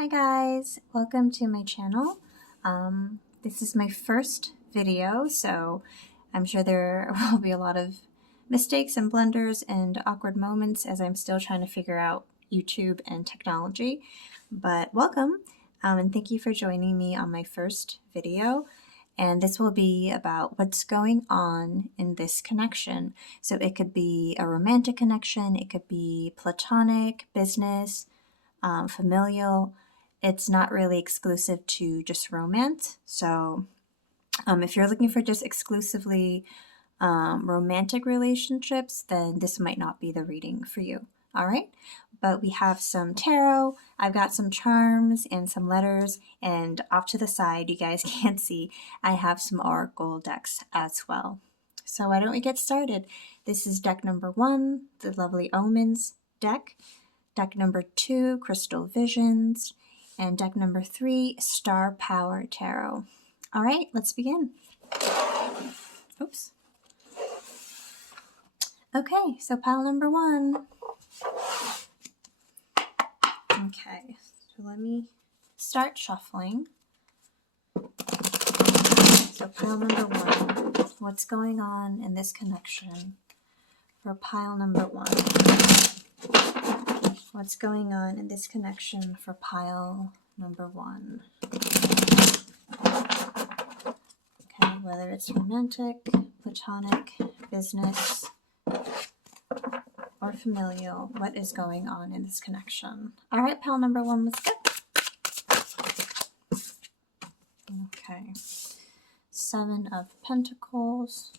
Hi guys, welcome to my channel. This is my first video, so I'm sure there will be a lot of mistakes and blunders and awkward moments as I'm still trying to figure out YouTube and technology. But welcome, and thank you for joining me on my first video. And this will be about what's going on in this connection. So it could be a romantic connection, it could be platonic, business, familial. It's not really exclusive to just romance. So if you're looking for just exclusively romantic relationships, then this might not be the reading for you. All right, but we have some tarot. I've got some charms and some letters, and off to the side, you guys can't see, I have some oracle decks as well. So why don't we get started? This is deck number 1, the lovely Omens deck. Deck number 2, Crystal Visions, and deck number 3, Star Power Tarot. All right, let's begin. Oops. Okay, so pile number 1. Okay, so let me start shuffling. So pile number 1, what's going on in this connection for pile number 1? What's going on in this connection for pile number 1? Okay, whether it's romantic, platonic, business, or familial, what is going on in this connection? All right, pile number 1, let's go. Okay, 7 of Pentacles,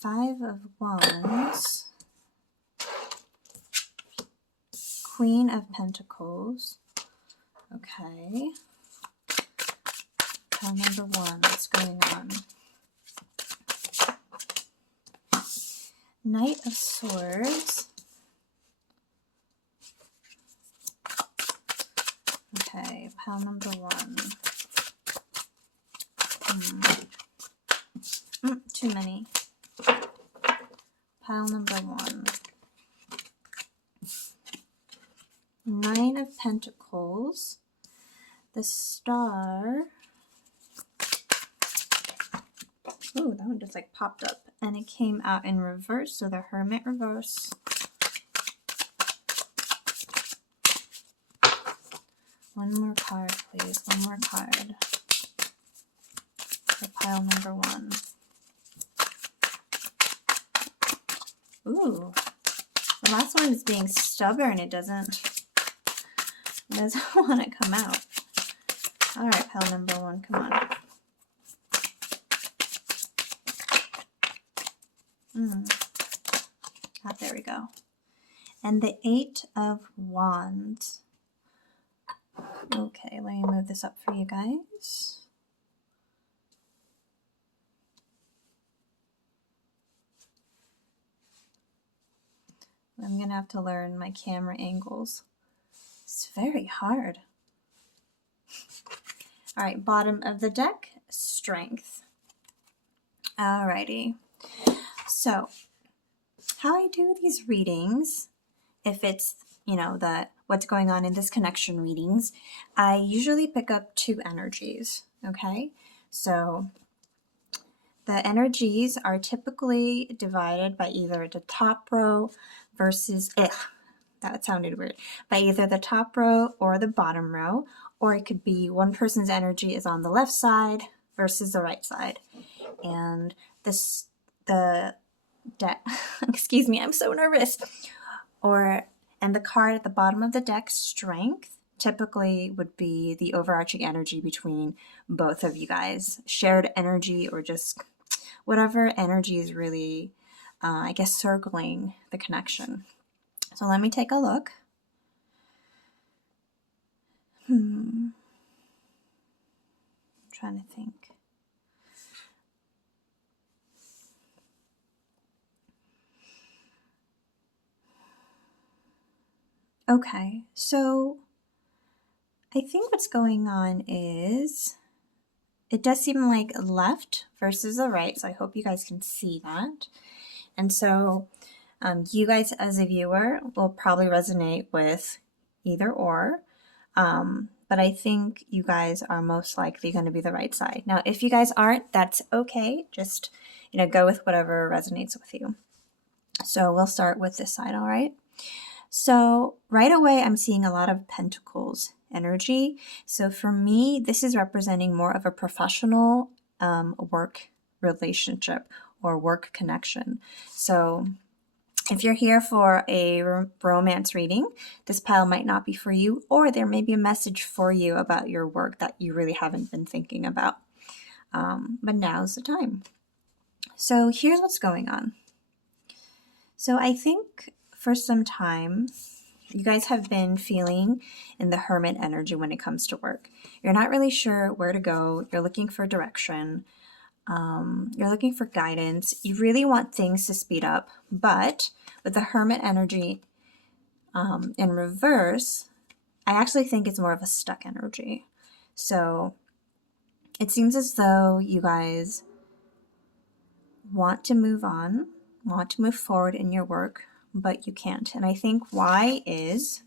5 of Wands, Queen of Pentacles. Okay. Pile number 1, what's going on? Knight of Swords. Okay, pile number 1. Too many. Pile number 1. 9 of Pentacles, the Star. Ooh, that one just like popped up and it came out in reverse, so the Hermit reverse. One more card, please. One more card for pile number 1. Ooh, the last one is being stubborn. It doesn't want to come out. All right, pile number 1, come on. There we go. And the 8 of Wands. Okay, let me move this up for you guys. I'm going to have to learn my camera angles. It's very hard. All right, bottom of the deck, Strength. Alrighty. So, how I do these readings, if it's, the what's going on in this connection readings, I usually pick up 2 energies, okay? So, the energies are typically divided by either the top row versus, that sounded weird, by either the top row or the bottom row, or it could be one person's energy is on the left side versus the right side. And excuse me, I'm so nervous. And the card at the bottom of the deck, Strength, typically would be the overarching energy between both of you guys. Shared energy or just whatever energy is really, I guess, circling the connection. So let me take a look. I'm trying to think. Okay, so I think what's going on is it does seem like left versus the right, so I hope you guys can see that. And so you guys as a viewer will probably resonate with either or. But I think you guys are most likely going to be the right side. Now, if you guys aren't, that's okay. Just, go with whatever resonates with you. So we'll start with this side, all right? So right away, I'm seeing a lot of pentacles energy. So for me, this is representing more of a professional work relationship or work connection. So if you're here for a romance reading, this pile might not be for you, or there may be a message for you about your work that you really haven't been thinking about. But now's the time. So here's what's going on. So I think for some time, you guys have been feeling in the hermit energy when it comes to work. You're not really sure where to go. You're looking for direction. You're looking for guidance. You really want things to speed up, but with the hermit energy in reverse, I actually think it's more of a stuck energy. So it seems as though you guys want to move on, want to move forward in your work, but you can't. And I think why is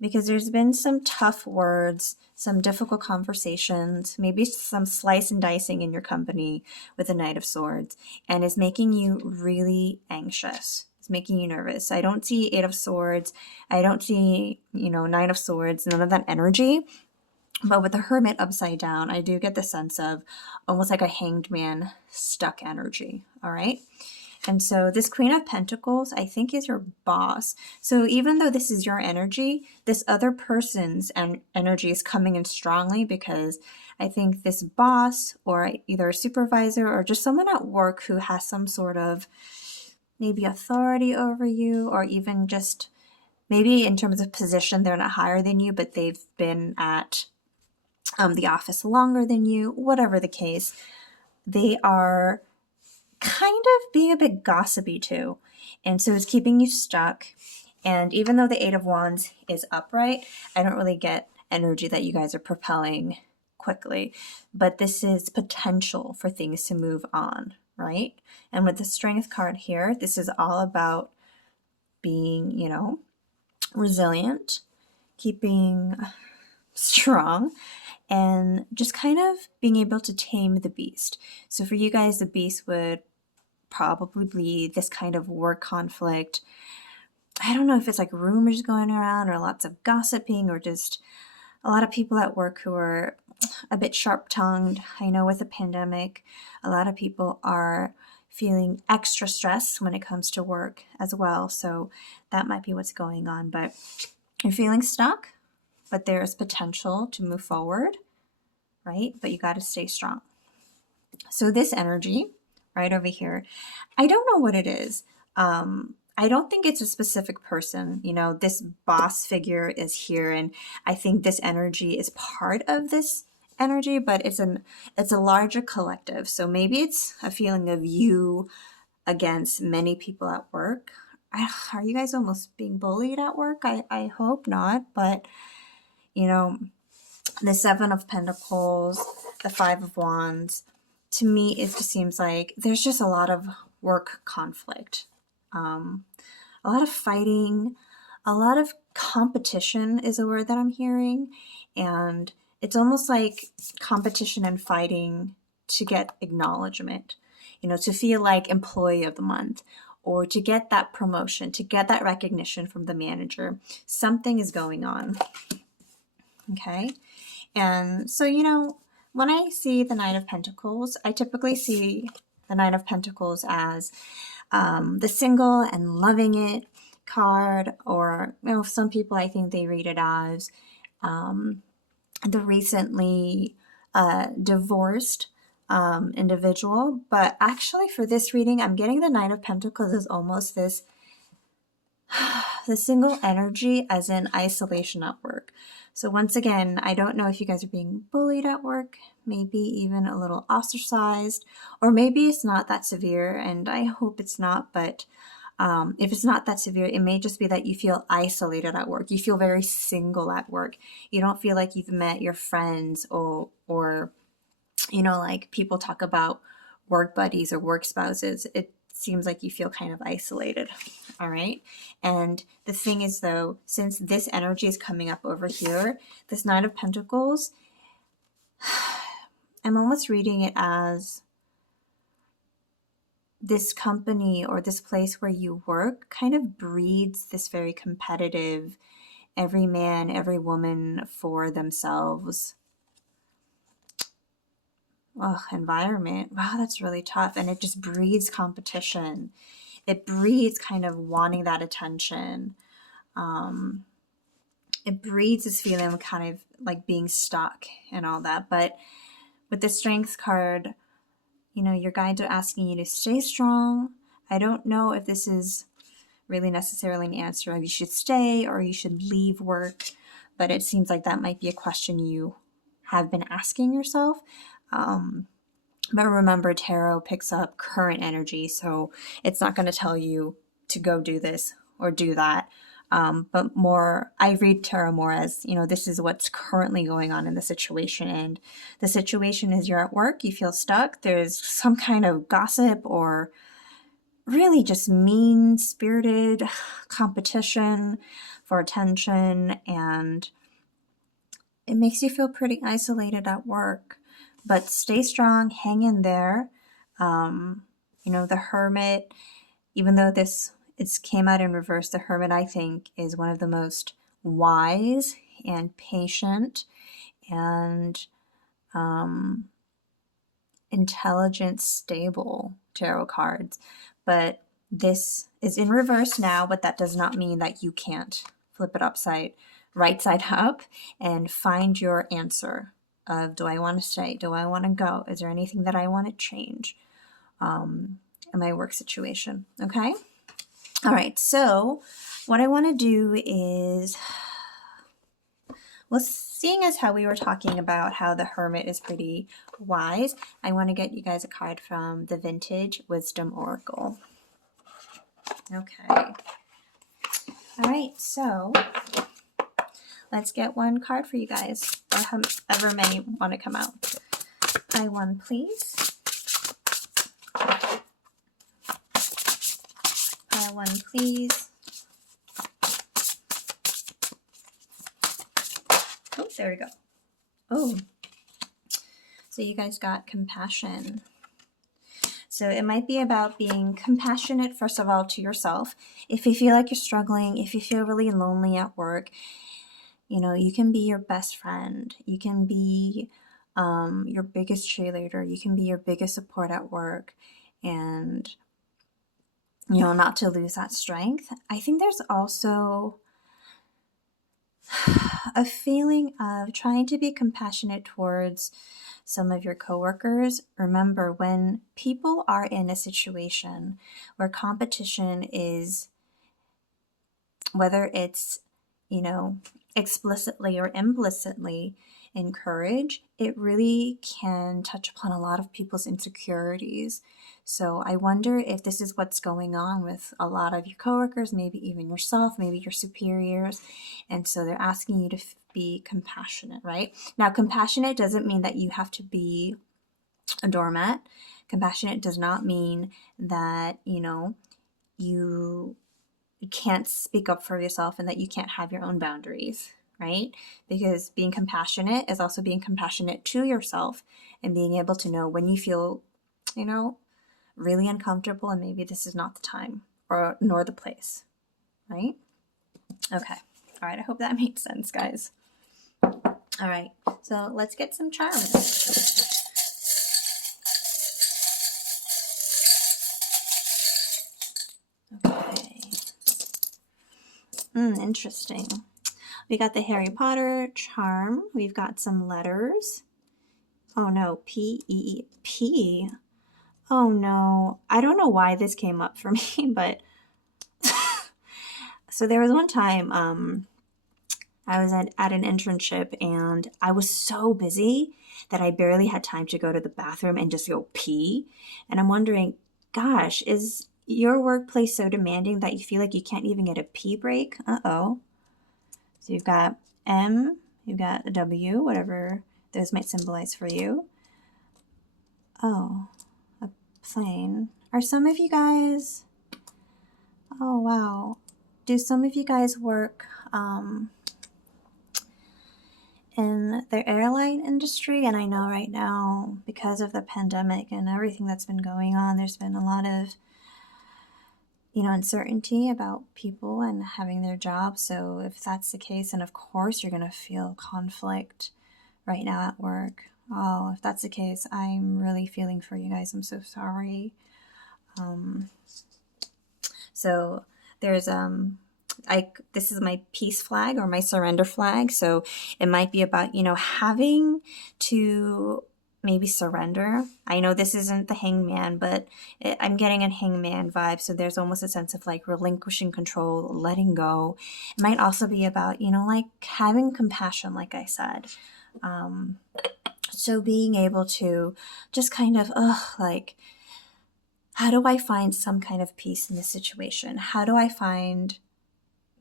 because there's been some tough words, some difficult conversations, maybe some slice and dicing in your company with the Knight of Swords, and is making you really anxious. It's making you nervous. I don't see Eight of Swords. I don't see, Nine of Swords, none of that energy. But with the Hermit upside down, I do get the sense of almost like a hanged man stuck energy, all right? And so this Queen of Pentacles, I think, is your boss. So even though this is your energy, this other person's energy is coming in strongly because I think this boss or either a supervisor or just someone at work who has some sort of maybe authority over you, or even just maybe in terms of position, they're not higher than you, but they've been at the office longer than you, whatever the case, they are kind of being a bit gossipy too. And so it's keeping you stuck. And even though the Eight of Wands is upright, I don't really get energy that you guys are propelling quickly. But this is potential for things to move on, right? And with the Strength card here, this is all about being, resilient, keeping strong, and just kind of being able to tame the beast. So for you guys, the beast would probably be this kind of work conflict. I don't know if it's like rumors going around or lots of gossiping or just a lot of people at work who are a bit sharp-tongued. I know with the pandemic, a lot of people are feeling extra stress when it comes to work as well. So that might be what's going on. But you're feeling stuck, but there's potential to move forward, right? But you got to stay strong. So this energy right over here, I don't know what it is. I don't think it's a specific person. This boss figure is here, and I think this energy is part of this energy, but it's a larger collective. So maybe it's a feeling of you against many people at work. Are you guys almost being bullied at work? I hope not, but the Seven of Pentacles, the Five of Wands, to me, it just seems like there's just a lot of work conflict, a lot of fighting, a lot of competition is a word that I'm hearing. And it's almost like competition and fighting to get acknowledgement, to feel like employee of the month, or to get that promotion, to get that recognition from the manager. Something is going on. Okay. And so, when I see the Nine of Pentacles, I typically see the Nine of Pentacles as the single and loving it card, or some people, I think they read it as the recently divorced individual. But actually for this reading, I'm getting the Nine of Pentacles as almost this the single energy, as in isolation at work. So once again, I don't know if you guys are being bullied at work, maybe even a little ostracized, or maybe it's not that severe, and I hope it's not, but if it's not that severe, it may just be that you feel isolated at work. You feel very single at work. You don't feel like you've met your friends, or like people talk about work buddies or work spouses. It seems like you feel kind of isolated. All right. And the thing is, though, since this energy is coming up over here, this Nine of Pentacles, I'm almost reading it as this company or this place where you work kind of breeds this very competitive, every man, every woman for themselves environment. Wow, that's really tough. And it just breeds competition. It breeds kind of wanting that attention. It breeds this feeling of kind of like being stuck and all that. But with the Strength card, you know, your guides are asking you to stay strong. I don't know if this is really necessarily an answer of you should stay or you should leave work, but it seems like that might be a question you have been asking yourself. But remember, tarot picks up current energy, so it's not going to tell you to go do this or do that. But more, I read tarot more as, you know, this is what's currently going on in the situation. And the situation is you're at work, you feel stuck, there's some kind of gossip or really just mean-spirited competition for attention, and it makes you feel pretty isolated at work. But stay strong, hang in there. You know, the Hermit, even though it came out in reverse, the Hermit, I think, is one of the most wise and patient and intelligent, stable tarot cards. But this is in reverse now, but that does not mean that you can't flip it right side up and find your answer of, do I want to stay? Do I want to go? Is there anything that I want to change in my work situation? Okay. All right. So what I want to do is, well, seeing as how we were talking about how the Hermit is pretty wise, I want to get you guys a card from the Vintage Wisdom Oracle. Okay. All right. So let's get one card for you guys, or however many want to come out. I one, please. I one, please. Oh, there we go. Oh, so you guys got compassion. So it might be about being compassionate, first of all, to yourself. If you feel like you're struggling, if you feel really lonely at work, you know, you can be your best friend. You can be your biggest cheerleader. You can be your biggest support at work, and, you know, not to lose that strength. I think there's also a feeling of trying to be compassionate towards some of your coworkers. Remember, when people are in a situation where competition is, whether it's, you know, explicitly or implicitly encouraged, it really can touch upon a lot of people's insecurities. So I wonder if this is what's going on with a lot of your coworkers, maybe even yourself, maybe your superiors. And so they're asking you to be compassionate, right? Now, compassionate doesn't mean that you have to be a doormat. Compassionate does not mean that, you know, you can't speak up for yourself and that you can't have your own boundaries, right? Because being compassionate is also being compassionate to yourself and being able to know when you feel, you know, really uncomfortable and maybe this is not the time or nor the place, right? Okay. All right. I hope that makes sense, guys. All right. So let's get some charms. Okay. Interesting. We got the Harry Potter charm. We've got some letters. Oh no, P-E-E-P. Oh no, I don't know why this came up for me, but so there was one time I was at an internship and I was so busy that I barely had time to go to the bathroom and just go pee. And I'm wondering, gosh, is your workplace so demanding that you feel like you can't even get a pee break? Uh-oh. So you've got M, you've got a W, whatever those might symbolize for you. Oh, a plane. Are some of you guys, oh wow, do some of you guys work in the airline industry? And I know right now, because of the pandemic and everything that's been going on, there's been a lot of uncertainty about people and having their jobs. So if that's the case, and of course you're going to feel conflict right now at work. Oh, if that's the case, I'm really feeling for you guys. I'm so sorry. So there's this is my peace flag or my surrender flag. So it might be about having to maybe surrender. I know this isn't the hangman, but I'm getting a hangman vibe. So there's almost a sense of like relinquishing control, letting go. It might also be about like having compassion, like I said. So being able to just kind of like, how do I find some kind of peace in this situation? How do I find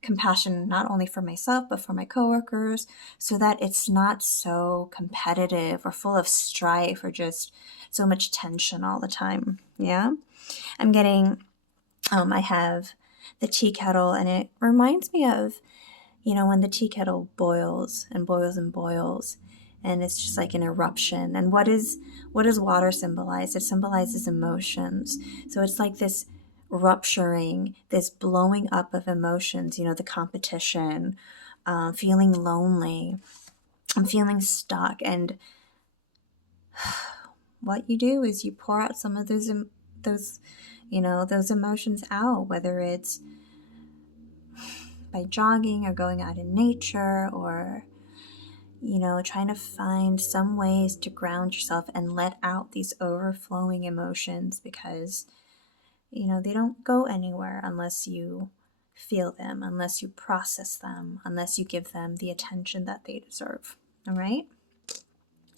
compassion not only for myself but for my coworkers, so that it's not so competitive or full of strife or just so much tension all the time? Yeah, I'm getting I have the tea kettle, and it reminds me of when the tea kettle boils and boils and boils, and it's just like an eruption. And what does water symbolize? It symbolizes emotions. So it's like this rupturing, this blowing up of emotions, the competition, feeling lonely, I'm feeling stuck. And what you do is you pour out some of those emotions out, whether it's by jogging or going out in nature, or trying to find some ways to ground yourself and let out these overflowing emotions, because they don't go anywhere unless you feel them, unless you process them, unless you give them the attention that they deserve. All right?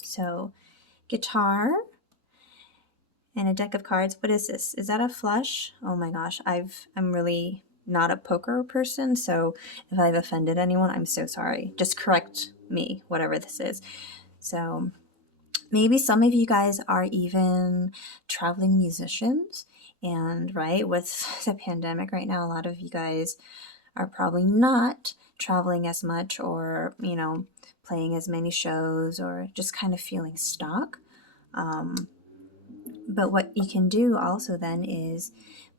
So, guitar and a deck of cards. What is this? Is that a flush? Oh my gosh, I'm really not a poker person, so if I've offended anyone, I'm so sorry. Just correct me, whatever this is. So maybe some of you guys are even traveling musicians, and right, with the pandemic right now, a lot of you guys are probably not traveling as much, or playing as many shows, or just kind of feeling stuck. But what you can do also then is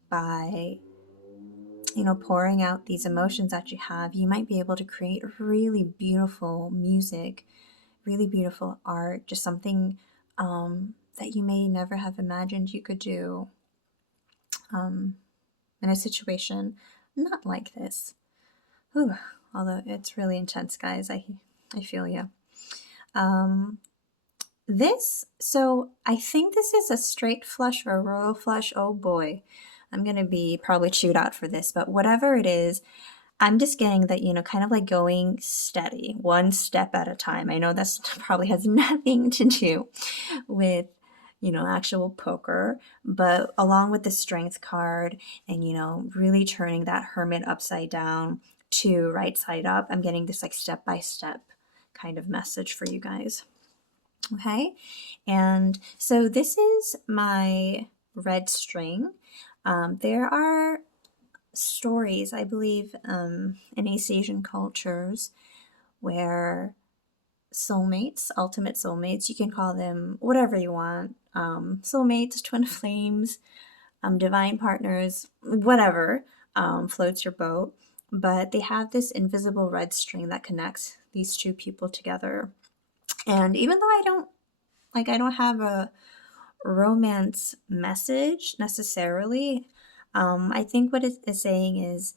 by pouring out these emotions that you have, you might be able to create really beautiful music, really beautiful art, just something that you may never have imagined you could do in a situation not like this. Whew, although it's really intense, guys. I feel you. So I think this is a straight flush or a royal flush. Oh boy, I'm going to be probably chewed out for this, but whatever it is, I'm just getting that, kind of like going steady, one step at a time. I know that's probably has nothing to do with, actual poker, but along with the strength card and, really turning that hermit upside down to right side up, I'm getting this like step by step kind of message for you guys. Okay, and so this is my red string. There are stories, I believe, in East Asian cultures where soulmates, ultimate soulmates, you can call them whatever you want, soulmates, twin flames, divine partners, whatever floats your boat, but they have this invisible red string that connects these two people together. And even though I don't have a romance message necessarily, I think what it is saying is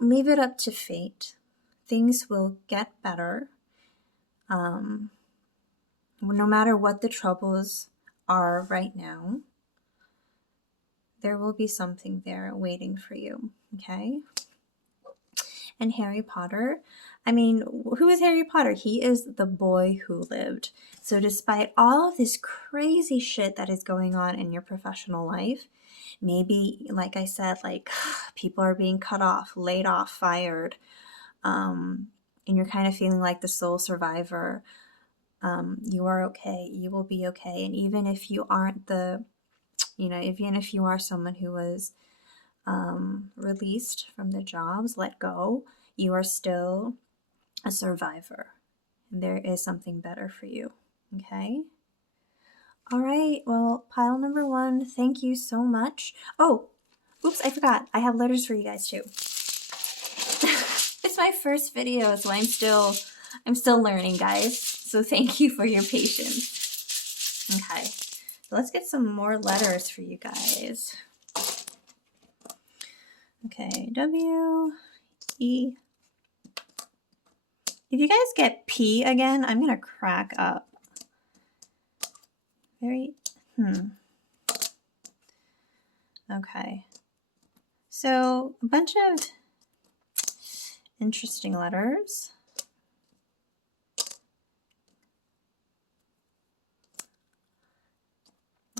leave it up to fate. Things will get better. No matter what the troubles are right now, there will be something there waiting for you, okay? And Harry Potter, I mean, who is Harry Potter? He is the boy who lived. So despite all of this crazy shit that is going on in your professional life, maybe, like I said, like people are being cut off, laid off, fired, and you're kind of feeling like the sole survivor, you are okay. You will be okay. And even if you aren't the you know, even if you are someone who was released from their jobs, let go, you are still a survivor. And there is something better for you. Okay? All right. Well, pile number 1, thank you so much. Oh, oops, I forgot. I have letters for you guys too. It's my first video, so I'm still learning, guys. So thank you for your patience. Okay. So let's get some more letters for you guys. Okay, W, E. If you guys get P again, I'm gonna crack up. Okay. So a bunch of interesting letters.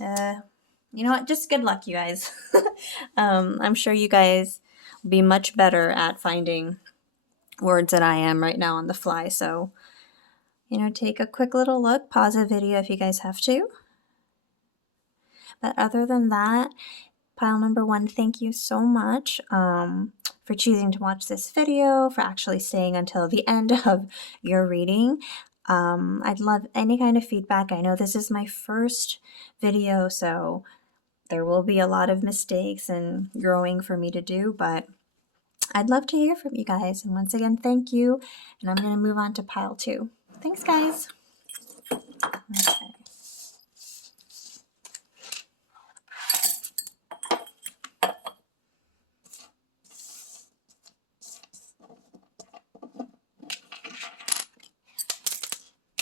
You know what? Just good luck, you guys. I'm sure you guys will be much better at finding words than I am right now on the fly. So, you know, take a quick little look, pause the video if you guys have to. But other than that, pile number 1, thank you so much for choosing to watch this video, for actually staying until the end of your reading. I'd love any kind of feedback. I know this is my first video, so there will be a lot of mistakes and growing for me to do, but I'd love to hear from you guys. And once again, thank you. And I'm going to move on to pile 2. Thanks, guys. Okay.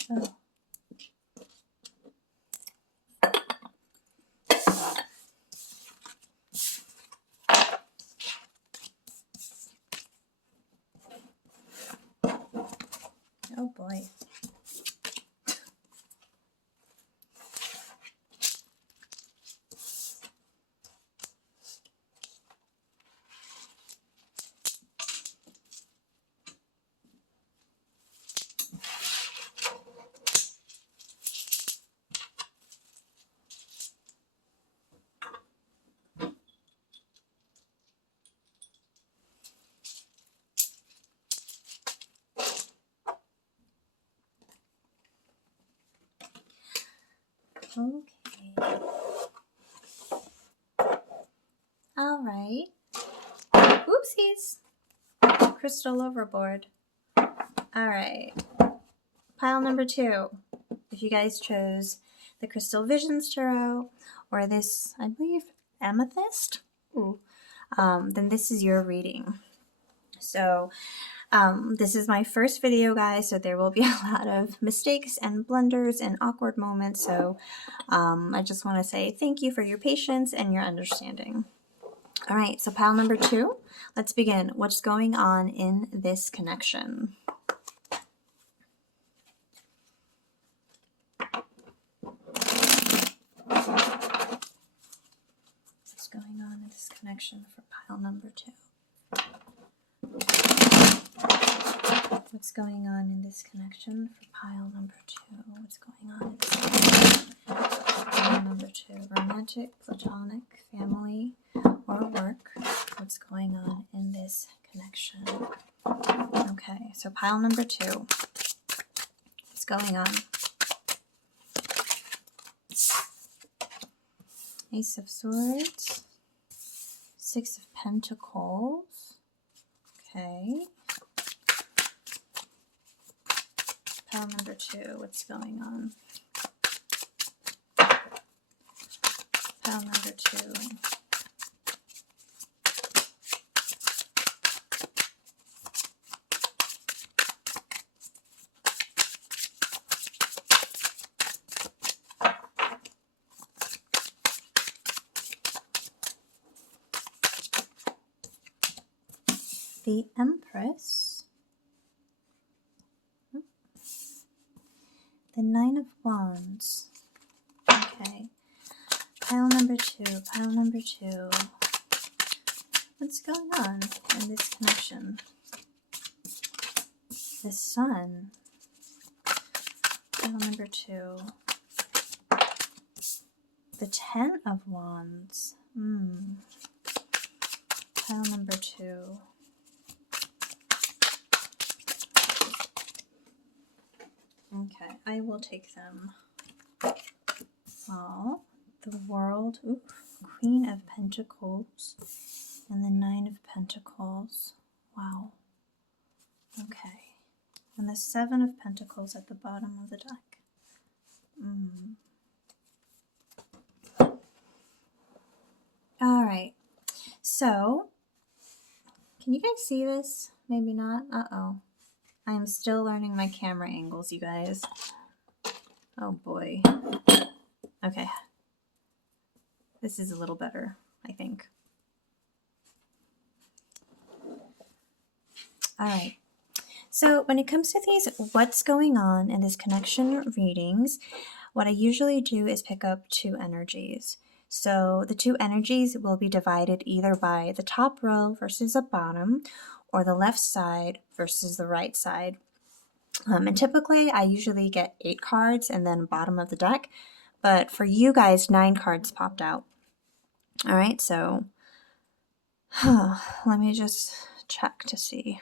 Oh. Oh boy. Okay. All right. Oopsies. Crystal overboard. All right. Pile number 2. If you guys chose the Crystal Visions Tarot or this, I believe, Amethyst, then this is your reading. So this is my first video, guys, so there will be a lot of mistakes and blunders and awkward moments. So I just want to say thank you for your patience and your understanding. All right, so pile number 2, let's begin. What's going on in this connection? What's going on in this connection for pile number 2? What's going on in this connection for pile number 2? What's going on in this connection? Pile number 2, romantic, platonic, family, or work. What's going on in this connection? Okay, so pile number 2. What's going on? Ace of Swords, 6 of Pentacles. Okay. Pile number 2, what's going on? Pile number 2. The Empress. The 9 of Wands. Okay. Pile number 2. Pile number 2. What's going on in this connection? The Sun. Pile number 2. The Ten of Wands. Pile number 2. Okay, I will take them all. The World, Queen of Pentacles, and the Nine of Pentacles. Wow. Okay. And the Seven of Pentacles at the bottom of the deck. All right. So, can you guys see this? Maybe not. Uh-oh. I'm still learning my camera angles, you guys. Oh boy. Okay. This is a little better, I think. All right. So when it comes to these what's going on in this connection readings, what I usually do is pick up 2 energies. So the 2 energies will be divided either by the top row versus the bottom, or the left side versus the right side. And typically I usually get 8 cards and then bottom of the deck, but for you guys 9 cards popped out. All right, so let me just check to see.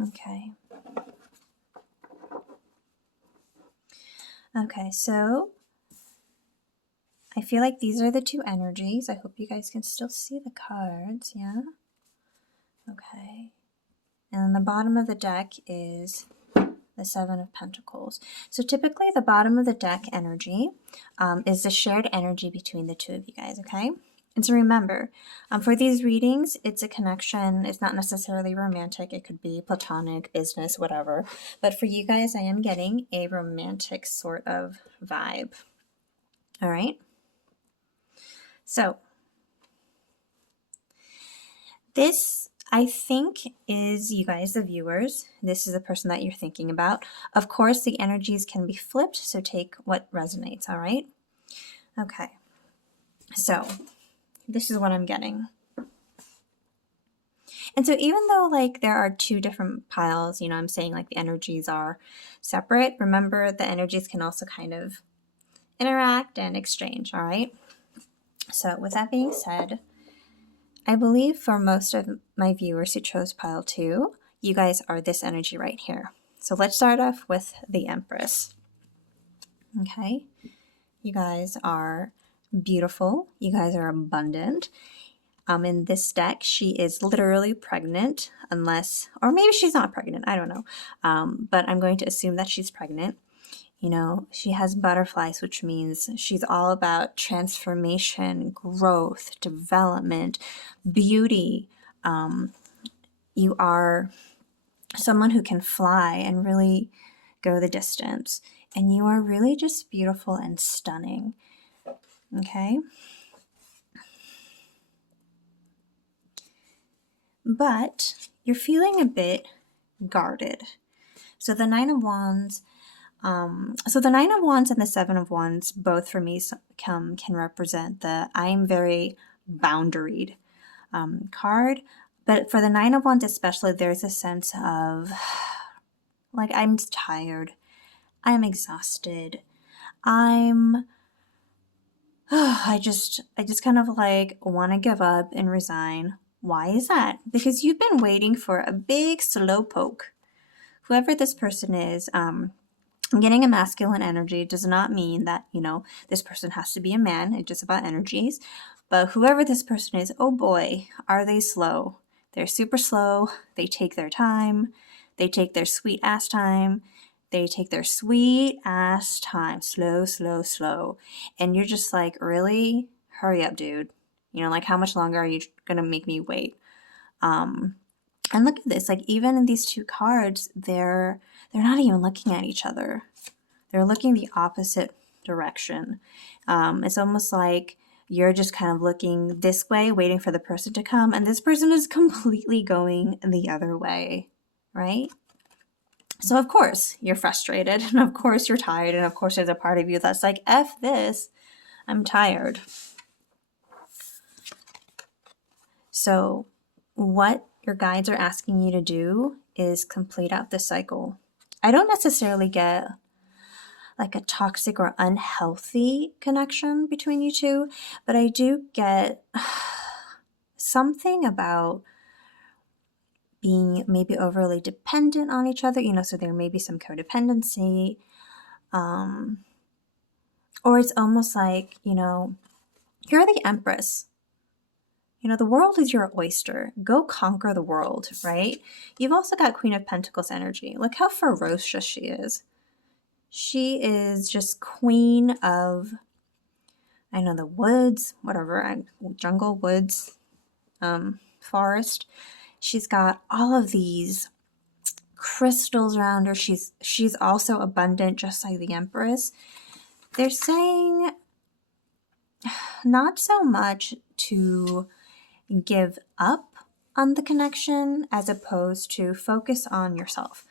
Okay. Okay, so I feel like these are the 2 energies. I hope you guys can still see the cards, yeah? Okay. And the bottom of the deck is the Seven of Pentacles. So typically the bottom of the deck energy is the shared energy between the 2 of you guys, okay? And so remember, for these readings, it's a connection. It's not necessarily romantic. It could be platonic, business, whatever. But for you guys, I am getting a romantic sort of vibe. All right? So this, I think, is you guys, the viewers. This is the person that you're thinking about. Of course, the energies can be flipped, so take what resonates, all right? Okay. So this is what I'm getting. And so even though like there are 2 different piles, you know, I'm saying like the energies are separate, remember the energies can also kind of interact and exchange, all right? So with that being said, I believe for most of my viewers who chose pile 2, you guys are this energy right here. So let's start off with the Empress. Okay, you guys are beautiful. You guys are abundant. In this deck, she is literally pregnant, unless, or maybe she's not pregnant, I don't know. But I'm going to assume that she's pregnant. You know, she has butterflies, which means she's all about transformation, growth, development, beauty. You are someone who can fly and really go the distance. And you are really just beautiful and stunning. Okay? But you're feeling a bit guarded. So the Nine of Wands, and the Seven of Wands, both for me can represent the I'm very boundaried card. But for the Nine of Wands especially, there's a sense of like I'm tired, I'm exhausted, I just kind of like want to give up and resign. Why is that? Because you've been waiting for a big slowpoke. Whoever this person is, getting a masculine energy does not mean that, you know, this person has to be a man. It's just about energies. But whoever this person is, oh boy, are they slow. They're super slow. They take their time. They take their sweet ass time. They take their sweet ass time. Slow, slow, slow. And you're just like, really? Hurry up, dude. You know, like how much longer are you going to make me wait? And look at this, like even in these 2 cards, they're not even looking at each other. They're looking the opposite direction. It's almost like You're just kind of looking this way, waiting for the person to come, and this person is completely going the other way, right? So of course you're frustrated, and of course you're tired, and of course there's a part of you that's like, F this, I'm tired. So what your guides are asking you to do is complete out this cycle. I don't necessarily get like a toxic or unhealthy connection between you two, but I do get something about being maybe overly dependent on each other, so there may be some codependency, or it's almost like, you're the empress. The world is your oyster. Go conquer the world, right? You've also got Queen of Pentacles energy. Look how ferocious she is. She is just queen of, the woods, whatever, jungle, woods, forest. She's got all of these crystals around her. She's also abundant, just like the Empress. They're saying not so much to give up on the connection as opposed to focus on yourself.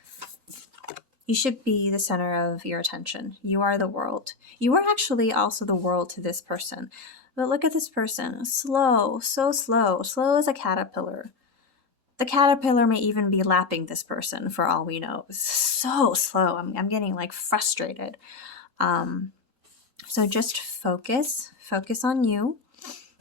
You should be the center of your attention. You are the world. You are actually also the world to this person. But look at this person. Slow, so slow. Slow as a caterpillar. The caterpillar may even be lapping this person for all we know. It's so slow. I'm getting like frustrated. So just focus on you.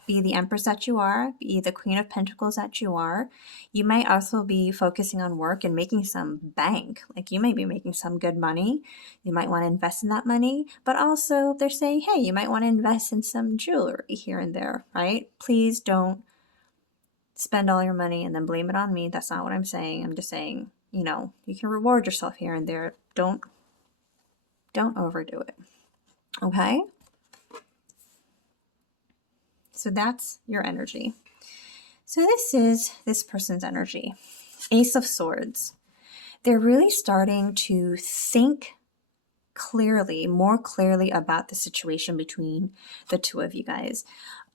Be the Empress that you are. Be the Queen of Pentacles that you are. You might also be focusing on work and making some bank. Like you might be making some good money. You might want to invest in that money. But also they're saying, hey, you might want to invest in some jewelry here and there, right? Please don't spend all your money and then blame it on me. That's not what I'm saying. I'm just saying, you can reward yourself here and there. Don't overdo it. Okay? So that's your energy. So this is this person's energy. Ace of Swords. They're really starting to think clearly, more clearly about the situation between the two of you guys.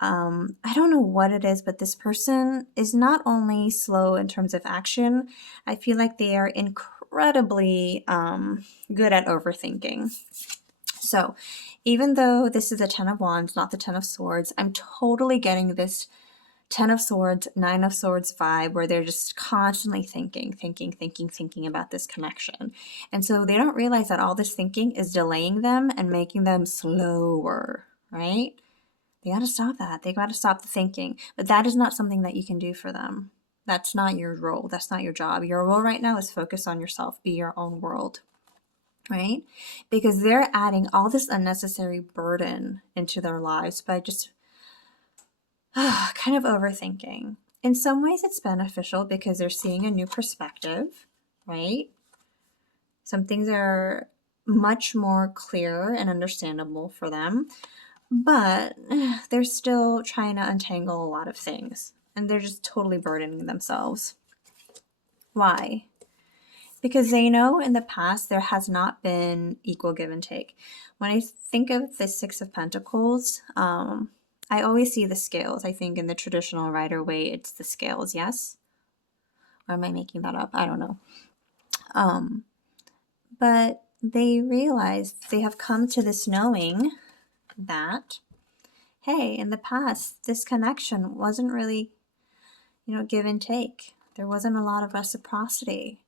I don't know what it is, but this person is not only slow in terms of action, I feel like they are incredibly good at overthinking. So even though this is a 10 of Wands, not the 10 of Swords, I'm totally getting this 10 of Swords, 9 of Swords vibe where they're just constantly thinking about this connection. And so they don't realize that all this thinking is delaying them and making them slower, right? They got to stop that. They got to stop the thinking. But that is not something that you can do for them. That's not your role. That's not your job. Your role right now is focus on yourself. Be your own world. Right? Because they're adding all this unnecessary burden into their lives by just kind of overthinking. In some ways, it's beneficial because they're seeing a new perspective, right? Some things are much more clear and understandable for them, but they're still trying to untangle a lot of things, and they're just totally burdening themselves. Why? Because they know in the past there has not been equal give and take. When I think of the Six of Pentacles, I always see the scales. I think in the traditional Rider-Waite, it's the scales, yes? Or am I making that up? I don't know. But they realize they have come to this knowing that, hey, in the past, this connection wasn't really, give and take. There wasn't a lot of reciprocity.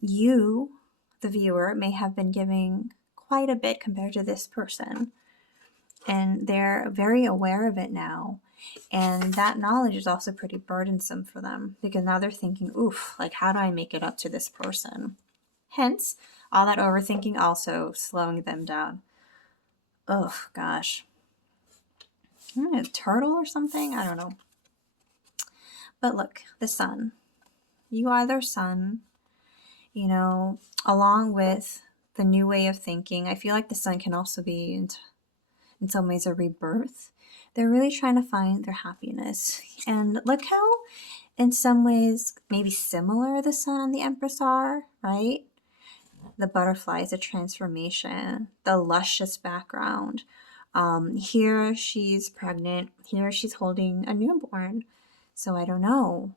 You, the viewer, may have been giving quite a bit compared to this person. And they're very aware of it now. And that knowledge is also pretty burdensome for them because now they're thinking, oof, like how do I make it up to this person? Hence, all that overthinking also slowing them down. Oh, gosh. A turtle or something? I don't know. But look, the sun. You are their sun. Along with the new way of thinking, I feel like the sun can also be, in some ways, a rebirth. They're really trying to find their happiness. And look how, in some ways, maybe similar the sun and the Empress are, right? The butterflies, the transformation, the luscious background. Here she's pregnant. Here she's holding a newborn. So I don't know.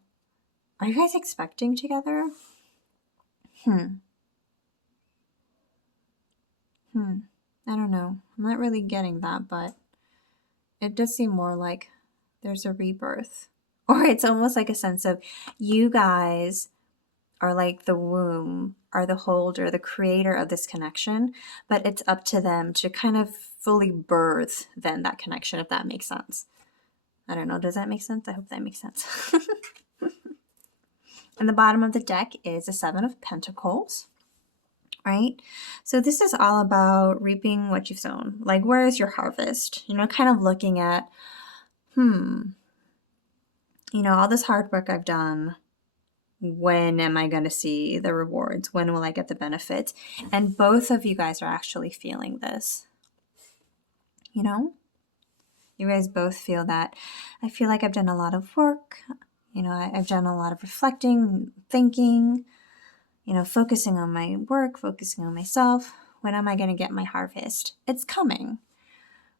Are you guys expecting together? I don't know. I'm not really getting that, but it does seem more like there's a rebirth. Or it's almost like a sense of you guys are like the womb, are the holder, the creator of this connection, but it's up to them to kind of fully birth then that connection, if that makes sense. I don't know. Does that make sense? I hope that makes sense. And the bottom of the deck is a 7 of Pentacles, right? So this is all about reaping what you've sown. Like, where is your harvest? You know, kind of looking at, you know, all this hard work I've done, when am I going to see the rewards? When will I get the benefits? And both of you guys are actually feeling this. You know? You guys both feel that. I feel like I've done a lot of work. You know, I've done a lot of reflecting, thinking, you know, focusing on my work, focusing on myself. When am I going to get my harvest? It's coming.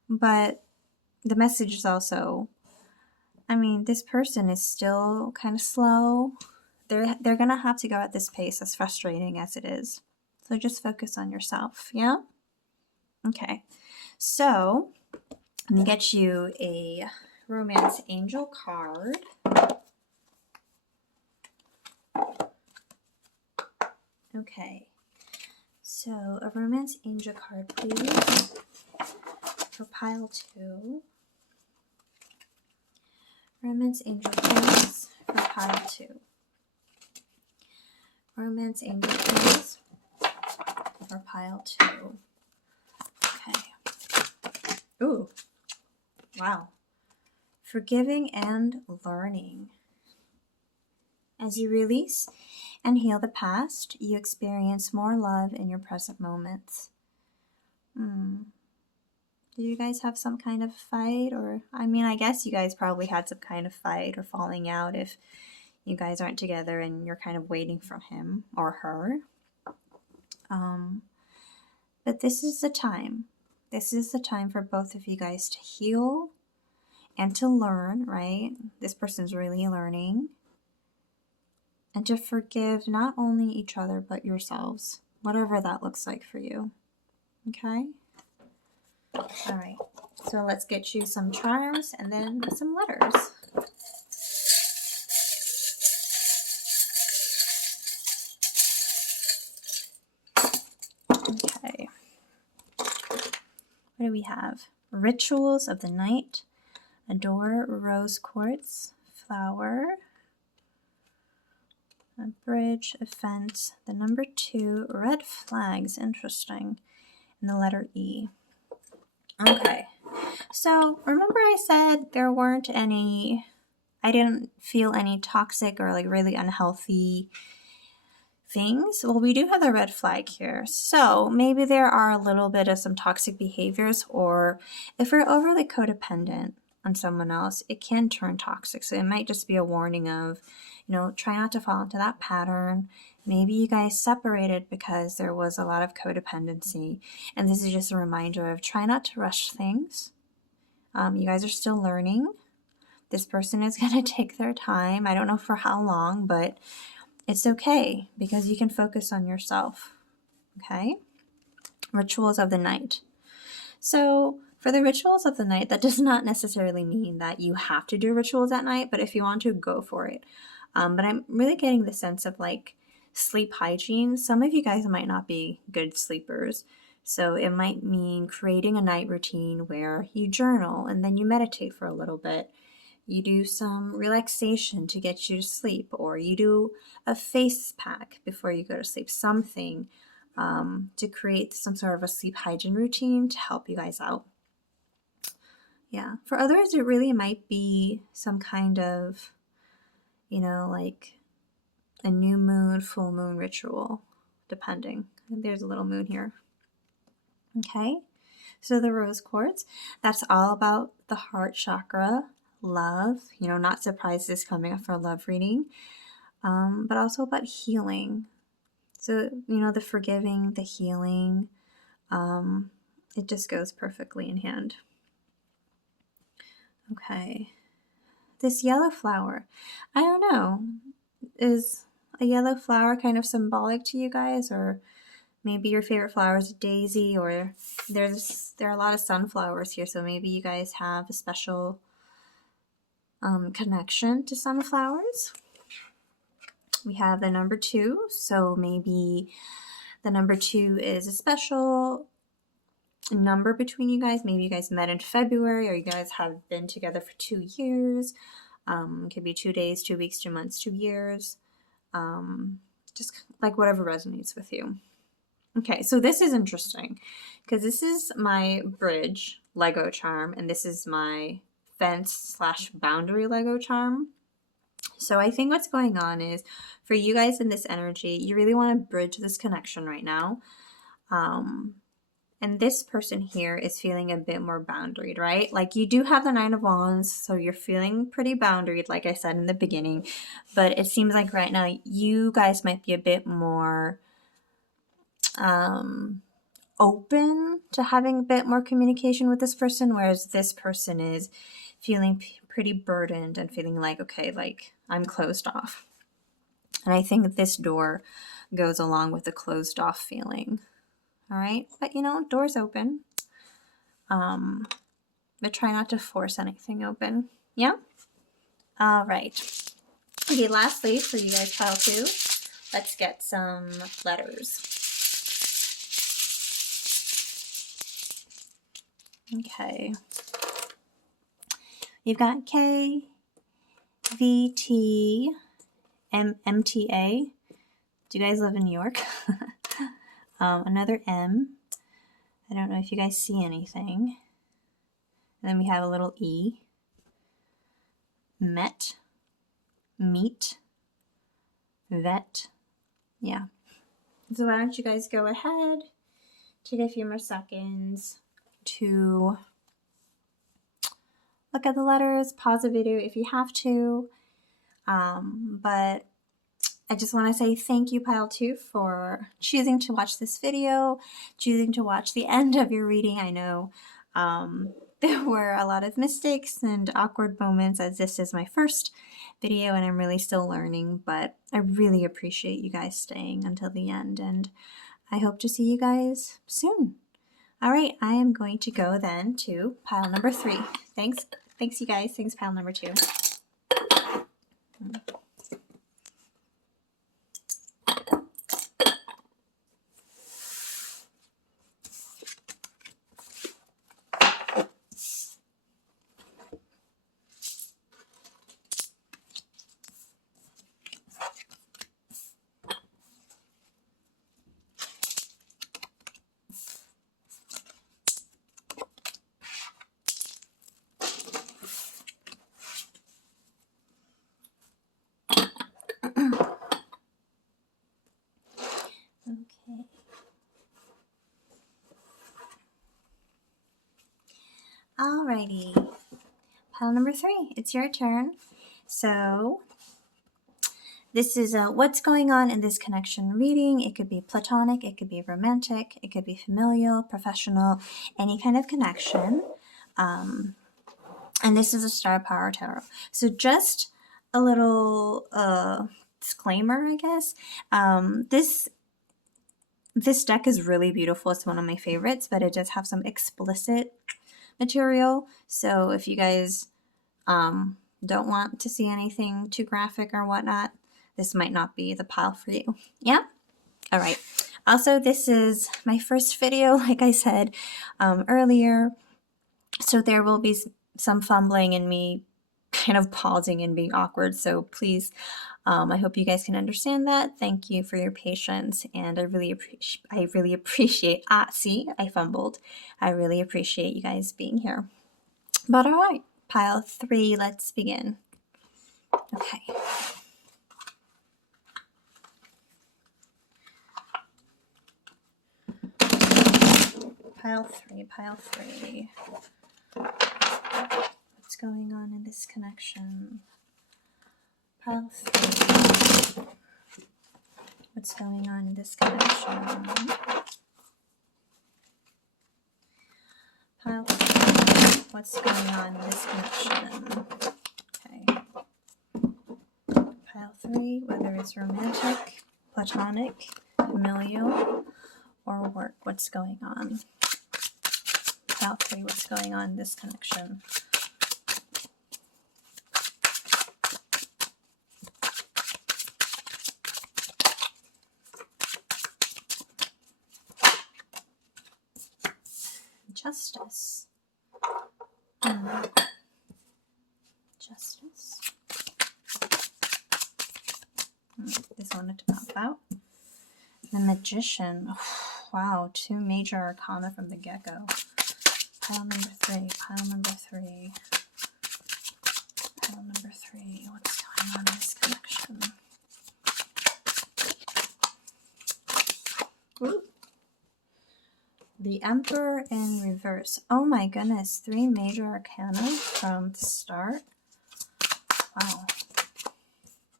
But the message is also, I mean, this person is still kind of slow. They're going to have to go at this pace, as frustrating as it is. So just focus on yourself, yeah? Okay. So let me get you a romance angel card. Okay. So a romance angel card, please, for pile 2. Romance angel, please, for pile 2. Romance angel, please, for pile 2. Okay. Ooh. Wow. Forgiving and learning. As you release and heal the past, you experience more love in your present moments. Do you guys have some kind of fight? Or, I mean, I guess you guys probably had some kind of fight or falling out if you guys aren't together and you're kind of waiting for him or her. But this is the time. This is the time for both of you guys to heal and to learn, right? This person's really learning. And to forgive not only each other, but yourselves, whatever that looks like for you. Okay? All right. So let's get you some charms and then some letters. Okay. What do we have? Rituals of the night. Adore rose quartz. Flower. A bridge, a fence, the number 2, red flags, interesting, and the letter E. Okay, so remember I said there weren't any, I didn't feel any toxic or like really unhealthy things. Well, we do have the red flag here, so maybe there are a little bit of some toxic behaviors, or if we're overly codependent on someone else, it can turn toxic. So it might just be a warning of, you know, try not to fall into that pattern. Maybe you guys separated because there was a lot of codependency. And this is just a reminder of try not to rush things. You guys are still learning. This person is going to take their time. I don't know for how long, but it's okay because you can focus on yourself. Okay? Rituals of the night. So for the rituals of the night, that does not necessarily mean that you have to do rituals at night, but if you want to, go for it. But I'm really getting the sense of like sleep hygiene. Some of you guys might not be good sleepers. So it might mean creating a night routine where you journal and then you meditate for a little bit. You do some relaxation to get you to sleep, or you do a face pack before you go to sleep, something to create some sort of a sleep hygiene routine to help you guys out. Yeah. For others, it really might be some kind of, you know, like a new moon, full moon ritual, depending. There's a little moon here. Okay. So the rose quartz, that's all about the heart chakra, love. You know, not surprised this coming up for a love reading, but also about healing. So, you know, the forgiving, the healing, it just goes perfectly in hand. Okay. This yellow flower, I don't know, is a yellow flower kind of symbolic to you guys? Or maybe your favorite flower is a daisy, or there are a lot of sunflowers here, so maybe you guys have a special connection to sunflowers. We have the number 2, so maybe the number 2 is a special number between you guys. Maybe you guys met in February, or you guys have been together for 2 years. It could be 2 days, 2 weeks, 2 months, 2 years. Just like whatever resonates with you. Okay, so this is interesting because this is my bridge Lego charm, and this is my fence/boundary Lego charm. So I think what's going on is, for you guys in this energy, you really want to bridge this connection right now. And this person here is feeling a bit more boundaried, right? Like, you do have the 9 of Wands, so you're feeling pretty boundaried, like I said in the beginning. But it seems like right now you guys might be a bit more open to having a bit more communication with this person, whereas this person is feeling pretty burdened and feeling like, okay, like I'm closed off. And I think this door goes along with the closed off feeling. All right, but you know, doors open. But try not to force anything open. Yeah? All right. Okay, lastly, for you guys, pile 2, let's get some letters. Okay. You've got K, V, T, M, MTA. Do you guys live in New York? Another M. I don't know if you guys see anything. And then we have a little E. Met, meet, vet. Yeah. So why don't you guys go ahead, take a few more seconds to look at the letters, pause the video if you have to. But I just want to say thank you, pile 2, for choosing to watch this video, choosing to watch the end of your reading. I know there were a lot of mistakes and awkward moments, as this is my first video and I'm really still learning, but I really appreciate you guys staying until the end, and I hope to see you guys soon. All right, I am going to go then to pile number 3. Thanks you guys. Thanks, pile number 2. Okay. Alrighty. Pile number 3, it's your turn. So this is what's going on in this connection reading. It could be platonic, it could be romantic, it could be familial, professional, any kind of connection. And this is a Star Power Tarot. So just a little disclaimer, I guess. This deck is really beautiful. It's one of my favorites, but it does have some explicit material. So if you guys don't want to see anything too graphic or whatnot, this might not be the pile for you. Yeah? All right. Also, this is my first video, like I said earlier. So there will be some fumbling and me kind of pausing and being awkward. So please, I hope you guys can understand that. Thank you for your patience, and I really appreciate. See, I fumbled. I really appreciate you guys being here. But all right, pile 3, let's begin. Okay. Pile 3. What's going on in this connection? Pile 3. What's going on in this connection? Pile 3. What's going on in this connection? Okay. Pile 3, whether it's romantic, platonic, familial, or work. What's going on? Pile 3, what's going on in this connection? Justice. Justice. This wanted to pop out. The Magician. Oh, wow, 2 major arcana from the get-go. Pile number 3. Pile number 3. Pile number 3. What's going on in this connection? Ooh. The Emperor in reverse. Oh my goodness, 3 major arcana from the start. Wow.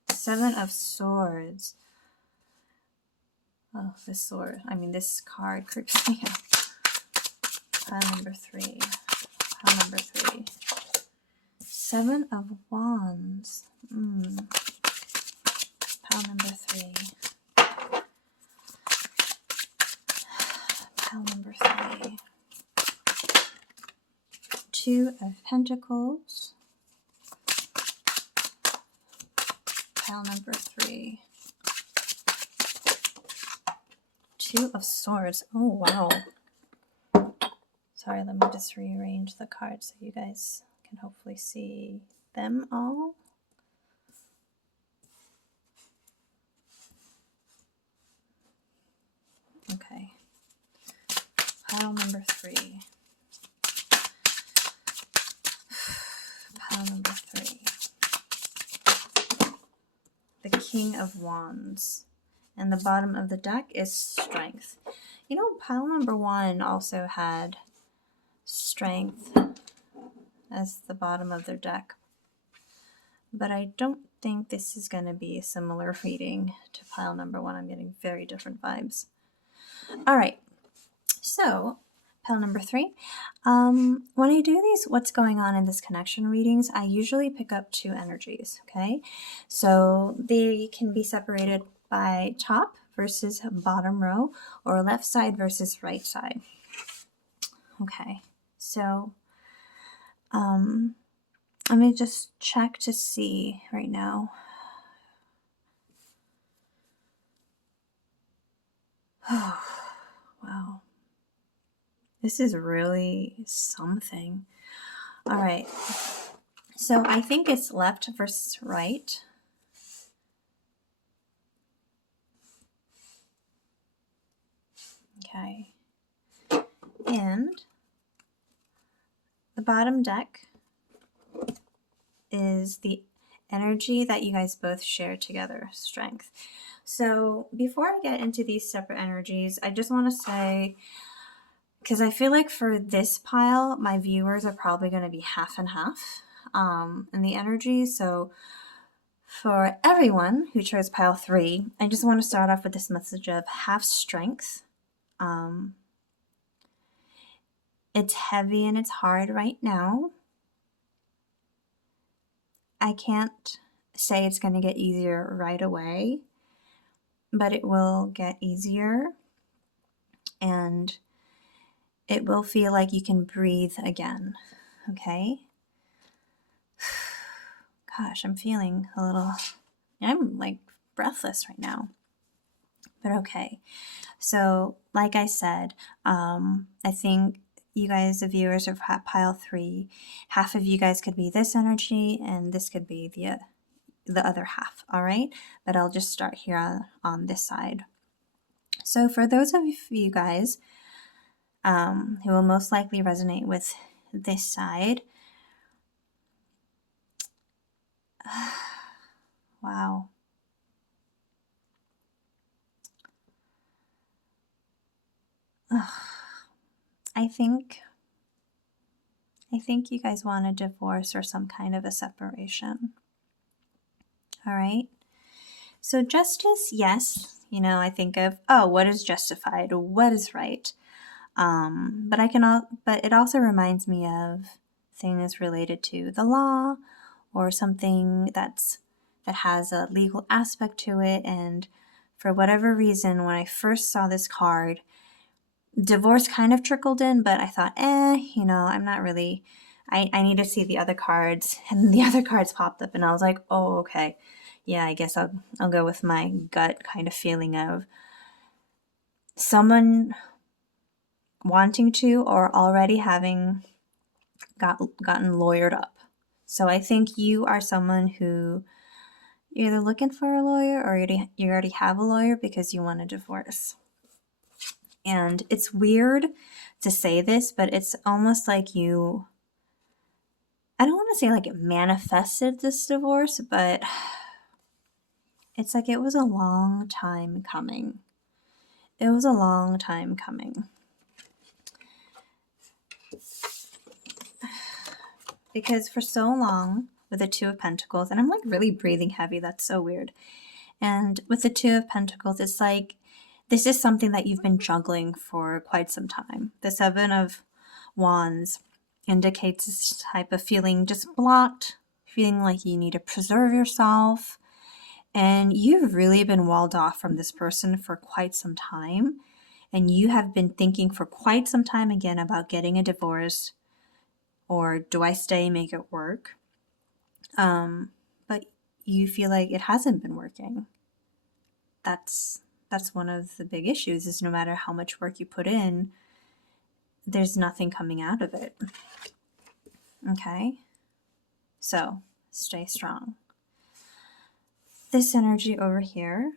7 of Swords. Oh, this sword. I mean, this card creeps me out. Pile number 3. Pile number 3. 7 of Wands. Pile number 3. Pile number 3. 2 of Pentacles. Pile number 3. 2 of Swords. Oh, wow. Sorry, let me just rearrange the cards so you guys can hopefully see them all. Okay. Pile number 3. Pile number 3. The King of Wands. And the bottom of the deck is Strength. You know, pile number 1 also had Strength as the bottom of their deck. But I don't think this is going to be a similar reading to pile number 1. I'm getting very different vibes. All right. So, pile number 3. When I do these what's going on in this connection readings, I usually pick up 2 energies, okay? So they can be separated by top versus bottom row, or left side versus right side. Okay, so let me just check to see right now. Oh, wow. This is really something. All right. So I think it's left versus right. Okay. And the bottom deck is the energy that you guys both share together, Strength. So before I get into these separate energies, I just want to say, because I feel like for this pile, my viewers are probably going to be half and half in the energy. So for everyone who chose pile 3, I just want to start off with this message of half strength. It's heavy and it's hard right now. I can't say it's going to get easier right away, but it will get easier, and it will feel like you can breathe again, okay? Gosh, I'm feeling a little, I'm like breathless right now, but okay. So like I said, I think you guys, the viewers of pile 3, half of you guys could be this energy and this could be the other half, all right? But I'll just start here on this side. So for those of you guys who will most likely resonate with this side, wow. I think you guys want a divorce or some kind of a separation. All right. So justice, yes. You know, I think of, oh, what is justified? What is right? But it also reminds me of things related to the law or something that has a legal aspect to it. And for whatever reason, when I first saw this card, divorce kind of trickled in, but I thought, I'm not really, I need to see the other cards. And the other cards popped up and I was like, oh, okay. Yeah, I guess I'll go with my gut kind of feeling of someone wanting to or already having gotten lawyered up. So I think you are someone who you're either looking for a lawyer or you already have a lawyer because you want a divorce. And it's weird to say this, but it's almost like I don't want to say like it manifested this divorce, but it's like it was a long time coming. It was a long time coming. Because for so long, with the Two of Pentacles, and I'm like really breathing heavy, that's so weird. And with the Two of Pentacles, it's like this is something that you've been juggling for quite some time. The Seven of Wands indicates this type of feeling just blocked, feeling like you need to preserve yourself. And you've really been walled off from this person for quite some time. And you have been thinking for quite some time again about getting a divorce, or do I stay, make it work? But you feel like it hasn't been working. That's one of the big issues, is no matter how much work you put in, there's nothing coming out of it. Okay? So, stay strong. This energy over here.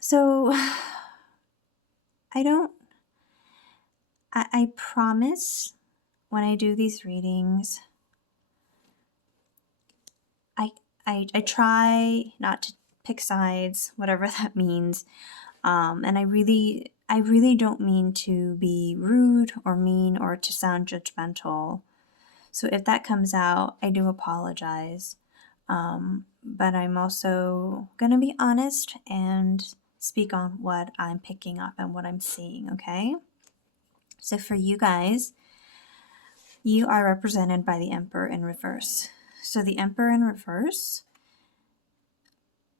So, I promise when I do these readings, I try not to pick sides, whatever that means. And I really don't mean to be rude or mean or to sound judgmental. So if that comes out, I do apologize. But I'm also going to be honest and speak on what I'm picking up and what I'm seeing, okay? So for you guys, you are represented by the Emperor in reverse. So the Emperor in reverse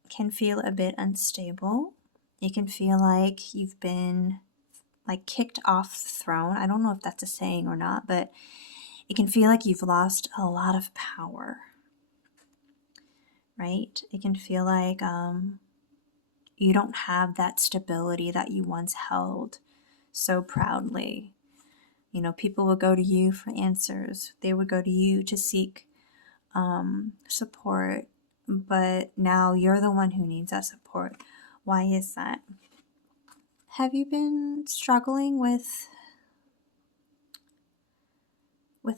can feel a bit unstable. You can feel like you've been like kicked off the throne. I don't know if that's a saying or not, but it can feel like you've lost a lot of power, right? It can feel like you don't have that stability that you once held so proudly. You know, people would go to you for answers. They would go to you to seek support, but now you're the one who needs that support. Why is that? Have you been struggling with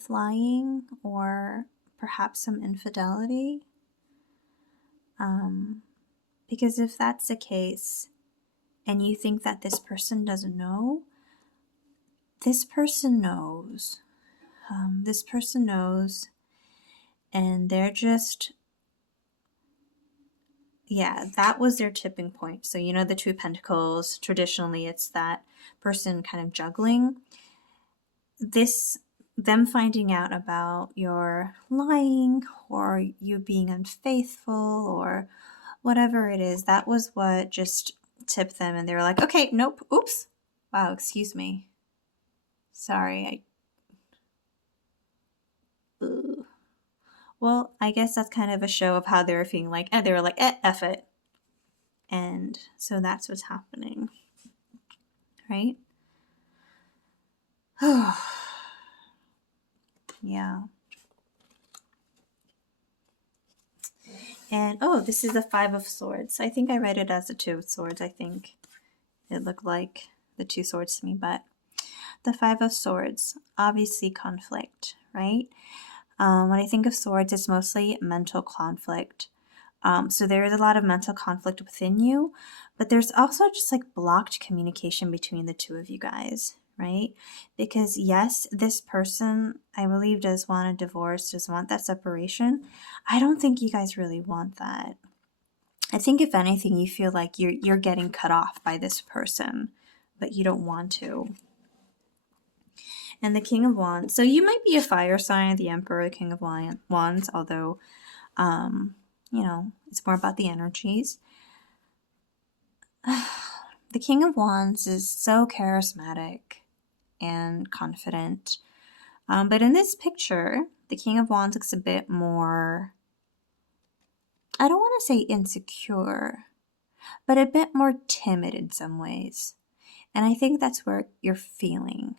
lying or perhaps some infidelity? Because if that's the case and you think that this person doesn't know, this person knows. This person knows, and they're just, that was their tipping point. So, you know, the Two of Pentacles, traditionally it's that person kind of juggling. Them finding out about your lying or you being unfaithful or whatever it is, that was what just tipped them. And they were like, okay, nope, oops, wow, excuse me. Sorry, Ooh. Well, I guess that's kind of a show of how they were feeling like, they were like, F it. And so that's what's happening, right? Yeah. And, this is the Five of Swords. I think I read it as the Two of Swords. I think it looked like the Two Swords to me, but the Five of Swords, obviously conflict, right? When I think of swords, it's mostly mental conflict. So there is a lot of mental conflict within you, but there's also just like blocked communication between the two of you guys, right? Because yes, this person, I believe, does want a divorce, does want that separation. I don't think you guys really want that. I think if anything, you feel like you're getting cut off by this person, but you don't want to. And the King of Wands. So you might be a fire sign, the Emperor, the King of Wands, although, you know, it's more about the energies. The King of Wands is so charismatic and confident. But in this picture, the King of Wands looks a bit more, I don't want to say insecure, but a bit more timid in some ways. And I think that's where you're feeling.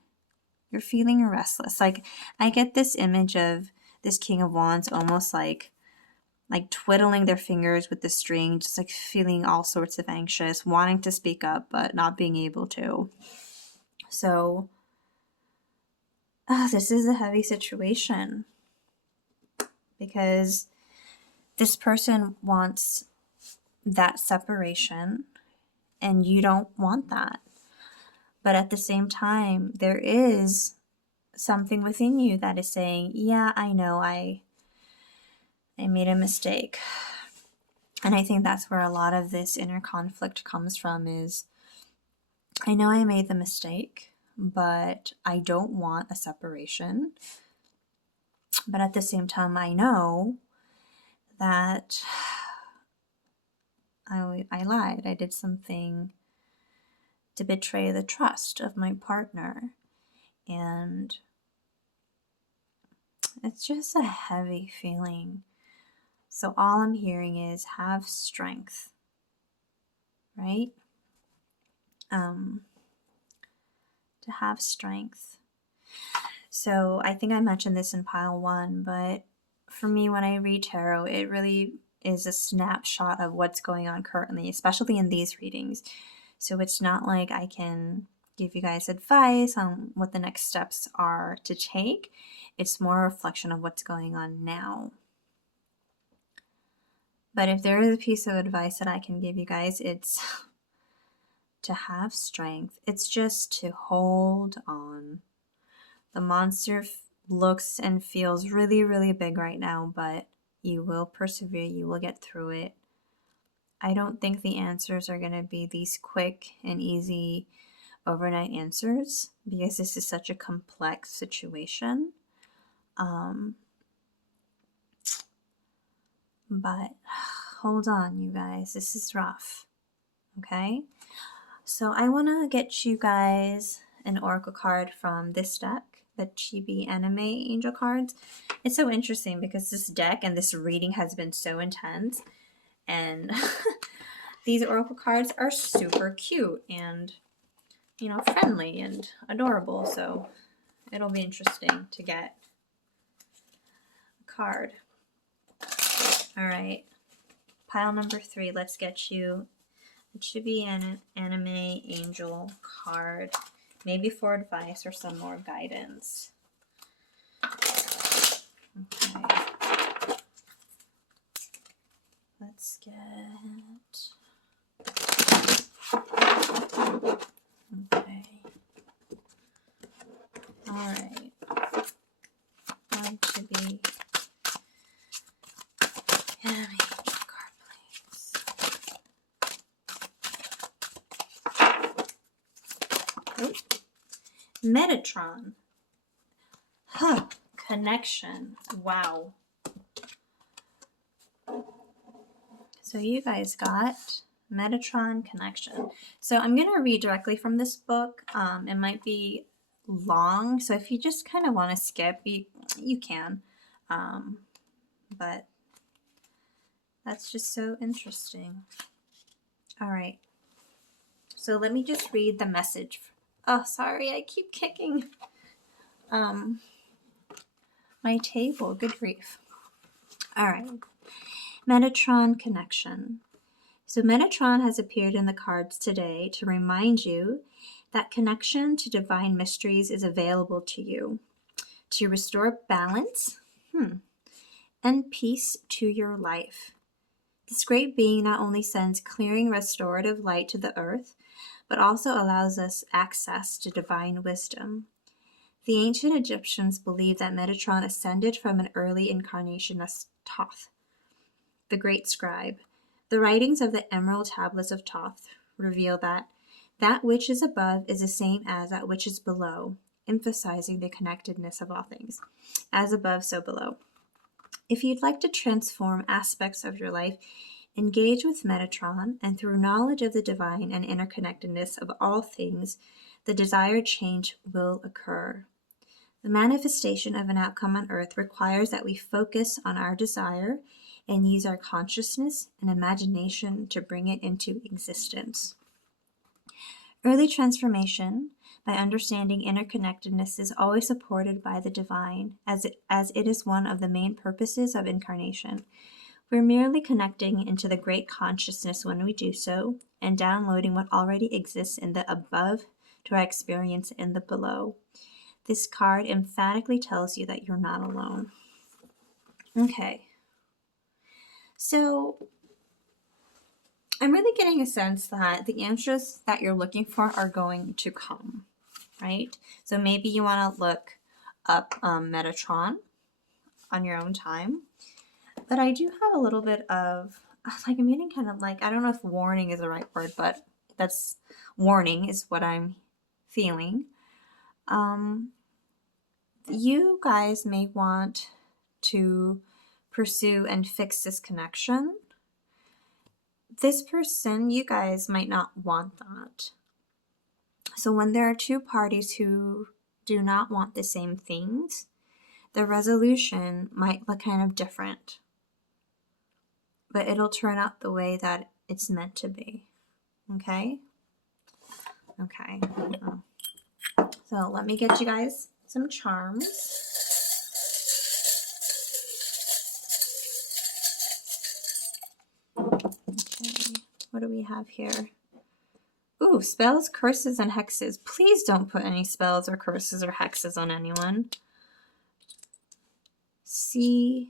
You're feeling restless. Like, I get this image of this King of Wands almost like twiddling their fingers with the string, just like feeling all sorts of anxious, wanting to speak up, but not being able to. So, this is a heavy situation because this person wants that separation and you don't want that. But at the same time, there is something within you that is saying, yeah, I know I made a mistake. And I think that's where a lot of this inner conflict comes from is, I know I made the mistake, but I don't want a separation. But at the same time, I know that I lied. I did something to betray the trust of my partner. And it's just a heavy feeling. So all I'm hearing is have strength, right? To have strength. So I think I mentioned this in pile 1, but for me, when I read tarot, it really is a snapshot of what's going on currently, especially in these readings. So it's not like I can give you guys advice on what the next steps are to take. It's more a reflection of what's going on now. But if there is a piece of advice that I can give you guys, it's to have strength. It's just to hold on. The monster looks and feels really, really big right now, but you will persevere. You will get through it. I don't think the answers are going to be these quick and easy overnight answers because this is such a complex situation. But hold on, you guys. This is rough. Okay? So I want to get you guys an oracle card from this deck, the Chibe Anime Angel cards. It's so interesting because this deck and this reading has been so intense. And these oracle cards are super cute and, you know, friendly and adorable. So it'll be interesting to get a card. All right. Pile number 3. Let's get you a Chibe Anime Angel card. Maybe for advice or some more guidance. Okay. Let's get... Okay. Alright. One Chibe Anime Angel card, please. Oh. Metatron. Huh. Connection. Wow. So you guys got Metatron Connection. So I'm going to read directly from this book. It might be long, so if you just kind of want to skip, you can. But that's just so interesting. All right. So let me just read the message. Oh, sorry, I keep kicking my table. Good grief. All right. Metatron Connection. So Metatron has appeared in the cards today to remind you that connection to divine mysteries is available to you to restore balance and peace to your life. This great being not only sends clearing restorative light to the earth, but also allows us access to divine wisdom. The ancient Egyptians believed that Metatron ascended from an early incarnation as Thoth, the great scribe. The writings of the Emerald Tablets of Thoth reveal that That which is above is the same as that which is below, emphasizing the connectedness of all things. As above, so below. If you'd like to transform aspects of your life, engage with Metatron, and through knowledge of the divine and interconnectedness of all things, the desired change will occur. The manifestation of an outcome on earth requires that we focus on our desire and use our consciousness and imagination to bring it into existence. Early transformation, by understanding interconnectedness, is always supported by the divine, as it is one of the main purposes of incarnation. We're merely connecting into the great consciousness when we do so, and downloading what already exists in the above to our experience in the below. This card emphatically tells you that you're not alone. Okay. So I'm really getting a sense that the answers that you're looking for are going to come, right? So maybe you want to look up Metatron on your own time. But I do have a little bit of, like, I'm getting kind of like, I don't know if warning is the right word, but that's warning is what I'm feeling. You guys may want to pursue and fix this connection. This person, you guys might not want that. So when there are two parties who do not want the same things, the resolution might look kind of different. But it'll turn out the way that it's meant to be. Okay? Okay. So let me get you guys some charms. Okay. What do we have here? Ooh, spells, curses, and hexes. Please don't put any spells or curses or hexes on anyone. CZ.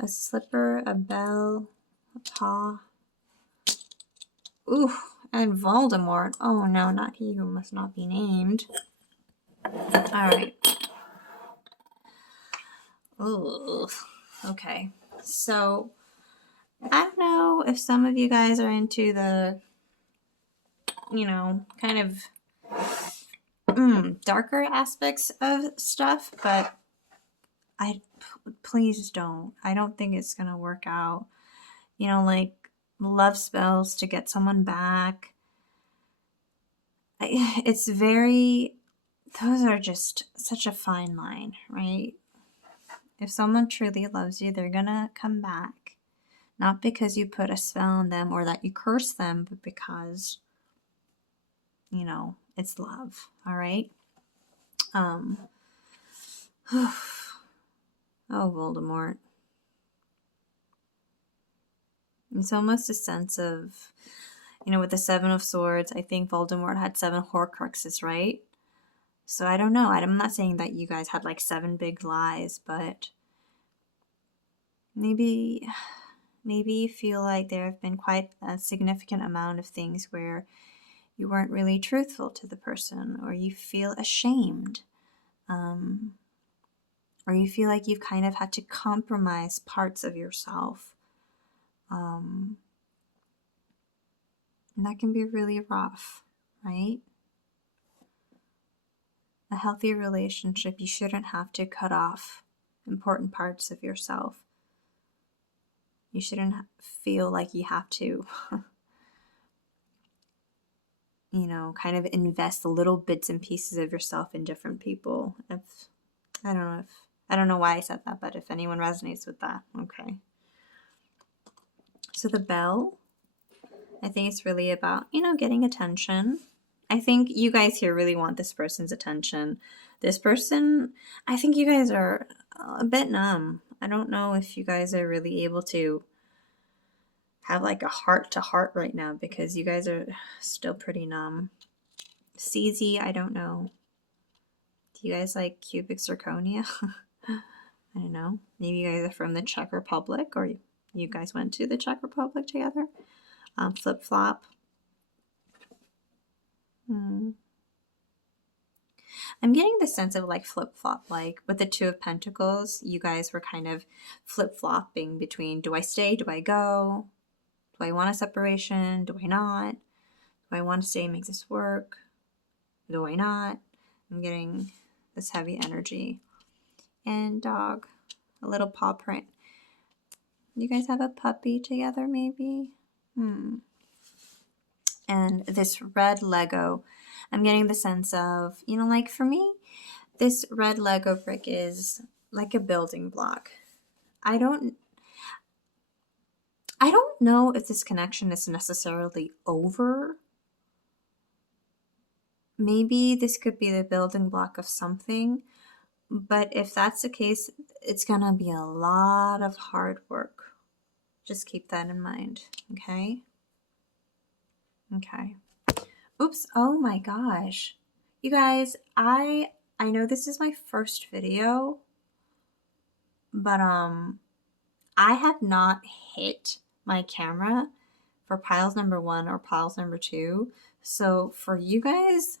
A slipper, a bell, a paw. Ooh, and Voldemort. Oh no, not he who must not be named. Alright. Ooh. Okay. So, I don't know if some of you guys are into the, kind of darker aspects of stuff, but please don't. I don't think it's gonna work out. Like love spells to get someone back. Those are just such a fine line, right? If someone truly loves you, they're gonna come back. Not because you put a spell on them or that you curse them, but because, it's love, all right? Oh, Voldemort. It's almost a sense of, with the Seven of Swords, I think Voldemort had 7 Horcruxes, right? So I don't know. I'm not saying that you guys had like 7 big lies, but maybe you feel like there have been quite a significant amount of things where you weren't really truthful to the person, or you feel ashamed, or you feel like you've kind of had to compromise parts of yourself. And that can be really rough, right? A healthy relationship, you shouldn't have to cut off important parts of yourself. You shouldn't feel like you have to, kind of invest little bits and pieces of yourself in different people. I don't know why I said that, but if anyone resonates with that, okay. So the bell, I think it's really about, getting attention. I think you guys here really want this person's attention. This person, I think you guys are a bit numb. I don't know if you guys are really able to have like a heart-to-heart right now because you guys are still pretty numb. CZ, I don't know. Do you guys like cubic zirconia? I don't know. Maybe you guys are from the Czech Republic, or you guys went to the Czech Republic together. Flip-flop. I'm getting the sense of like flip-flop, like with the Two of Pentacles, you guys were kind of flip-flopping between, do I stay, do I go? Do I want a separation? Do I not? Do I want to stay and make this work? Do I not? I'm getting this heavy energy. And dog, a little paw print. You guys have a puppy together maybe? And this red Lego, I'm getting the sense of, you know, like for me, this red Lego brick is like a building block. I don't know if this connection is necessarily over. Maybe this could be the building block of something, but if that's the case, it's gonna be a lot of hard work. Just keep that in mind, okay? Okay. Oops, oh my gosh. You guys, I know this is my first video, but I have not hit my camera for piles number 1 or piles number 2. So for you guys,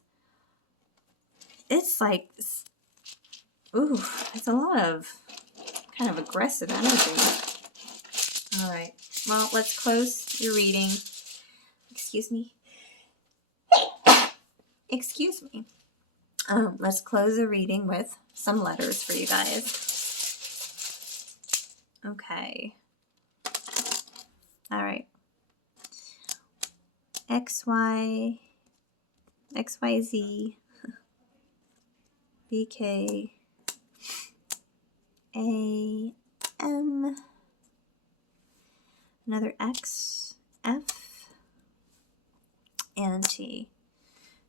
it's like, ooh, it's a lot of kind of aggressive energy. All right, well, let's close your reading. Excuse me. Excuse me. Let's close the reading with some letters for you guys. Okay. All right. XY, XYZ, BK, AM, another X, F, and T.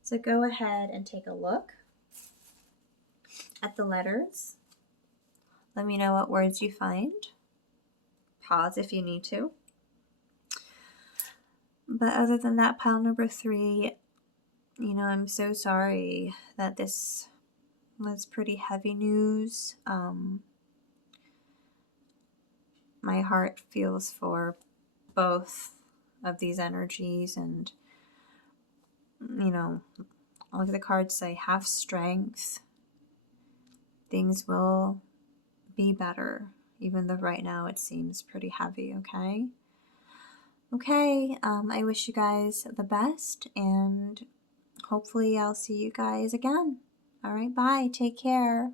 So go ahead and take a look at the letters. Let me know what words you find. Pause if you need to. But other than that, pile number 3, you know, I'm so sorry that this was pretty heavy news. My heart feels for both of these energies, and, you know, like the cards say, have strength. Things will be better, even though right now it seems pretty heavy, okay? Okay, I wish you guys the best, and hopefully I'll see you guys again. All right, bye. Take care.